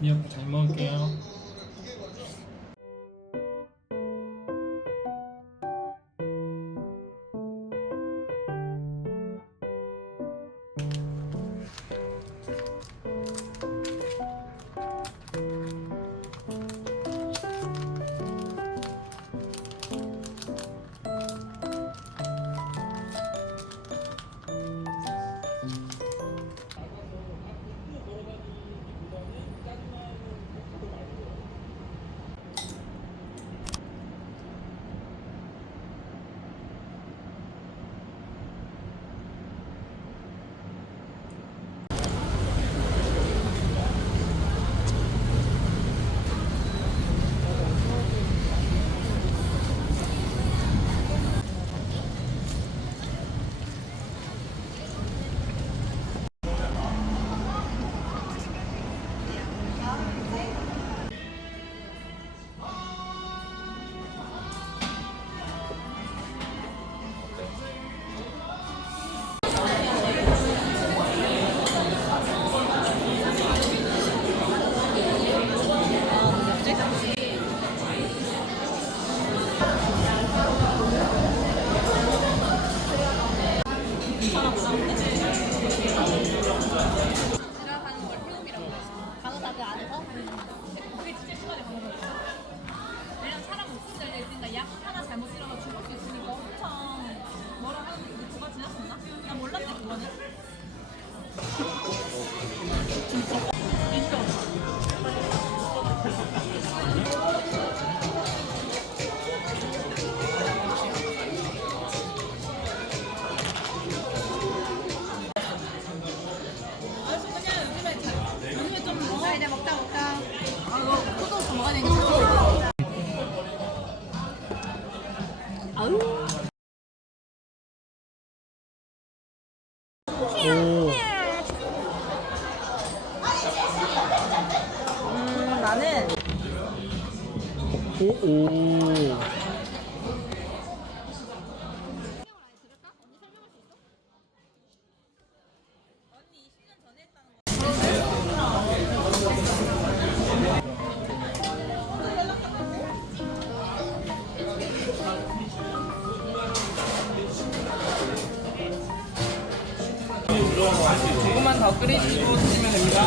미역국 잘 먹을게요. 음. 지나가는 걸 태움이라고 해서 간호사들 안에서? 나는 오오. 조금만 더 끓이시고 드시면 됩니다.